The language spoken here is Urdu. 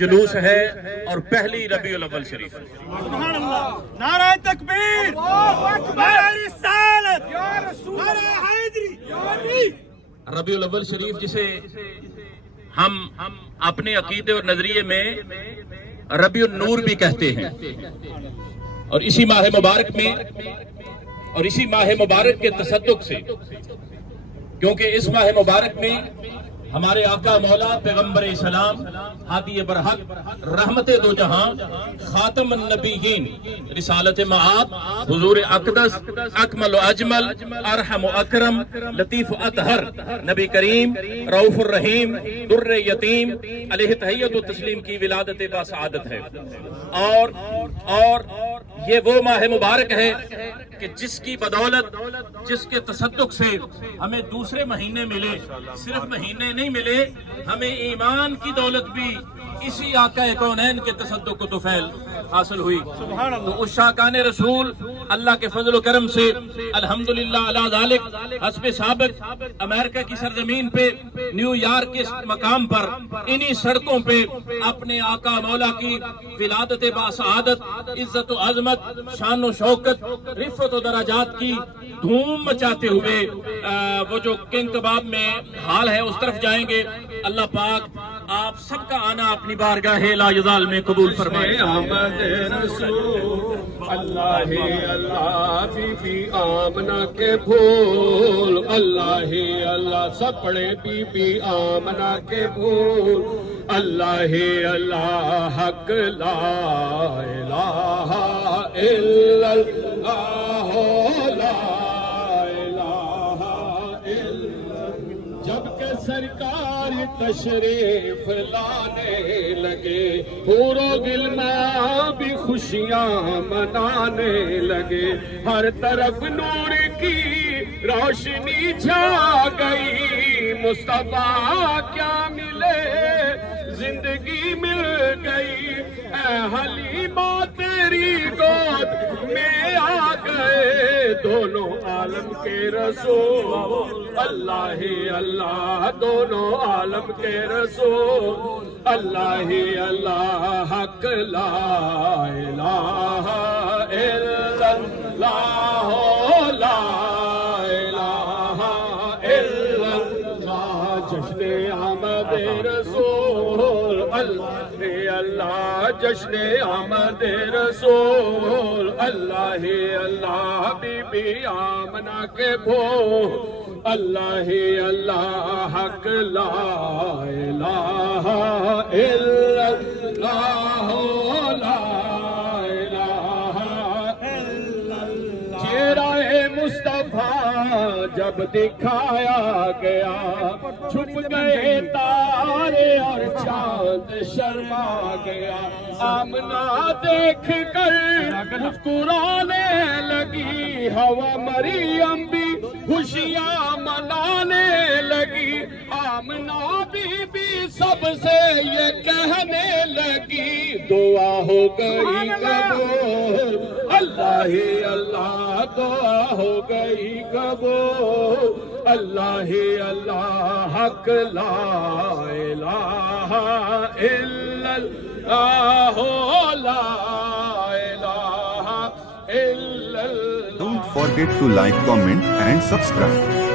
جلوس ہے اور پہلی ربیع الاول شریف سبحان اللہ، نعرہ تکبیر، نعرہ رسالت، نعرہ حیدری۔ ربیع الاول شریف جسے ہم اپنے عقیدے اور نظریے میں ربیع النور بھی کہتے ہیں، اور اسی ماہ مبارک میں اور اسی ماہ مبارک کے تصدق سے، کیونکہ اس ماہ مبارک میں ہمارے آقا مولا پیغمبر اسلام ہادی برحق رحمت دو جہاں خاتم النبیین رسالت معاد حضور اقدس اکمل و اجمل ارحم و اکرم لطیف و اطہر نبی کریم رؤوف الرحیم در یتیم علیہ تحیت و تسلیم کی ولادت باسعادت ہے، اور یہ وہ ماہ مبارک ہے کہ جس کی بدولت، جس کے تصدق سے ہمیں دوسرے مہینے ملے، صرف مہینے نہیں ملے، ہمیں ایمان کی دولت بھی اسی آقا کونین کے تصدق و طفیل حاصل ہوئی۔ تو اس شاکان رسول اللہ کے فضل و کرم سے الحمدللہ علی ذالک حسب سابق امریکہ کی سرزمین پہ، نیو یارک کے مقام پر، انہی سڑکوں پہ اپنے آقا مولا کی ولادت باسعادت، عزت و عظمت، شان و شوکت، رفعت و درجات کی دھوم مچاتے ہوئے وہ جو کنگ کباب میں حال ہے اس طرف جائیں گے۔ اللہ پاک آپ سب کا آنا اپنی بارگاہ لا یزال میں قبول فرمائے۔ آمد رسول اللہ اللہ بی بی آمنہ کے پھول، اللہ اللہ سب پڑھے بی بی آمنہ کے پھول، اللہ اللہ حق لا الہ الا اللہ لا الہ الا اللہ۔ جب کہ سرکار تشریف لانے لگے، حور و غلمان بھی خوشیاں منانے لگے، ہر طرف نور کی روشنی چھا گئی، مصطفیٰ کیا ملے زندگی مل گئی، اے حلیمہ تیری گود میں آ گئے دونوں عالم کے رسول، اللہ اللہ دونوں عالم کے رسول، اللہ اللہ حق لا الہ الا اللہ لا الہ الا اللہ۔ جشن آمد رسول اللہ اللہ، جشن آمد رسول اللہ اللہ بی بی آمنہ کے پھول، اللہ اللہ حق لا الہ الا اللہ لا الہ الا اللہ۔ چہرہ مصطفیٰ جب دکھایا گیا، چھپ گئے تارے اور چاند شرما گیا، آمنہ دیکھ کر مسکرانے لگی، ہوا مریم بھی خوشیاں منانے لگی، آمنہ بی بی سب سے یہ کہنے لگی، دعا ہو گئی قبول، اللہ اللہ دعا ہو گئی قبول، اللہ اللہ حق لا الہ الا اللہ لا الہ الا اللہ۔ Don't forget to like, comment and subscribe.